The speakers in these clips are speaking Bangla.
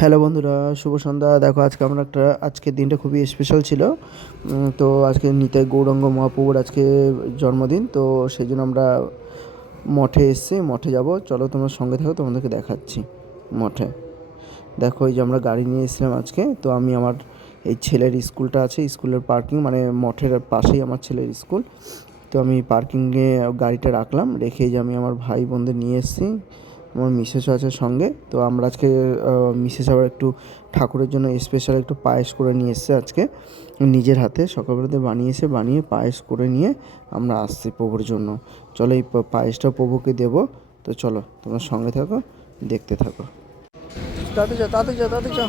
হ্যালো বন্ধুরা, শুভ সন্ধ্যা। দেখো, আজকে আমরা একটা আজকের দিনটা খুবই স্পেশাল ছিল। তো আজকে নিতাই গৌরাঙ্গ মহাপ্রভুর আজকে জন্মদিন, তো সেই জন্য আমরা মঠে এসেছি, মঠে যাব। চলো তোমরা সঙ্গে থাকো, তোমাদেরকে দেখাচ্ছি মঠে। দেখো, এই যে আমরা গাড়ি নিয়ে এসেছিলাম আজকে, তো আমি আমার এই ছেলের স্কুলটা আছে, স্কুলের পার্কিং মানে মঠের পাশেই আমার ছেলের স্কুল। তো আমি পার্কিংয়ে গাড়িটা রাখলাম, রেখে যে আমি আমার ভাই বোনদের নিয়ে এসেছি। আমার মিসেস আছে সঙ্গে, তো আমরা আজকে মিসেস আবার একটু ঠাকুরের জন্য স্পেশাল একটু পায়েস করে নিয়ে এসছে আজকে। নিজের হাতে সকালবেলাতে বানিয়েছে, বানিয়ে পায়েস করে নিয়ে আমরা আসছি প্রভুর জন্য। চলো এই পায়েসটা প্রভুকে দেব, তো চলো তোমরা সঙ্গে থাকো, দেখতে থাকো। তাতে যাও তাতে যাও তাতে যাও।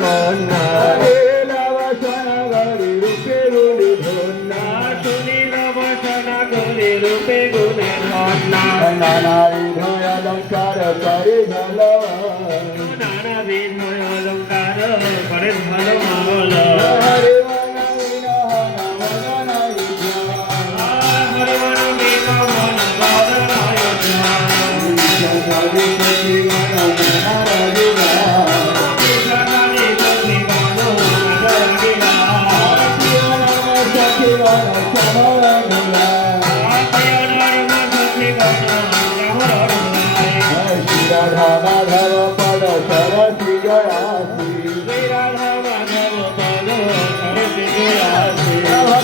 কন্যা রূপে রুড়ি ধন্যা। সুনীল বসনা গলি রূপে গুণে ধন্যা। নানাবিধ অলঙ্কার করে ভগবান। নানাবিধ অলঙ্কার করে ভালো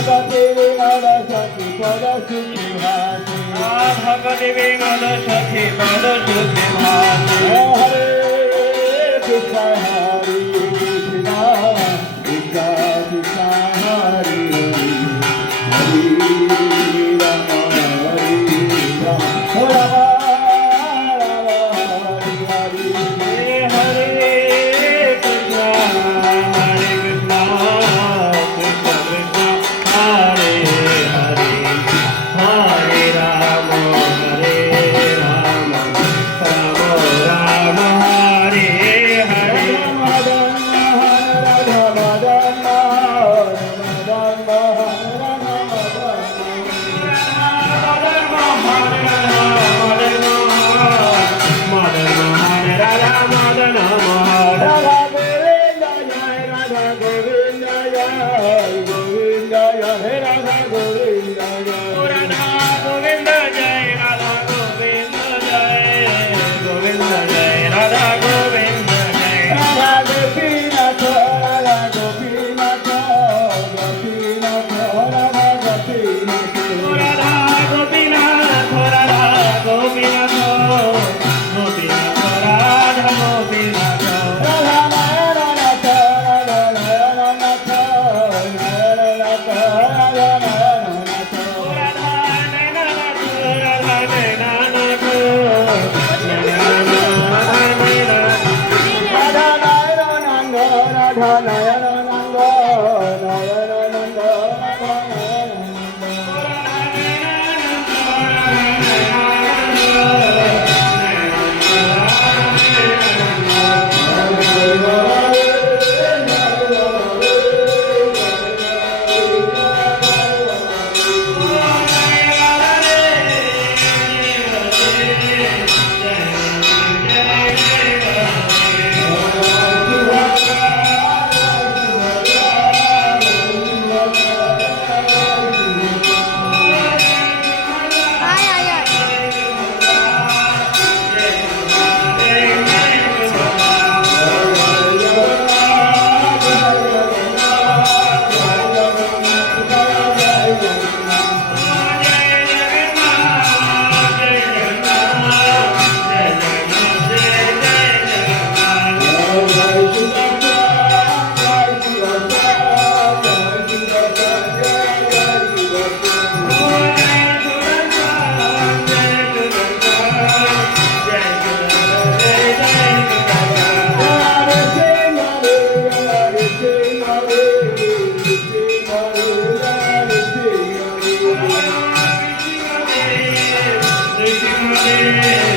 ভগতি বিনদ সখি পদ সুখি ভাসি ভগবতী বিমল সখী পদ সুখী ভাসি হরি কৃষ্ণ Kalaya Amen.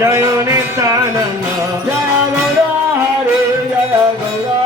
জয় নিত্যানন্দ জয় গৌরা হরে জয় গৌরা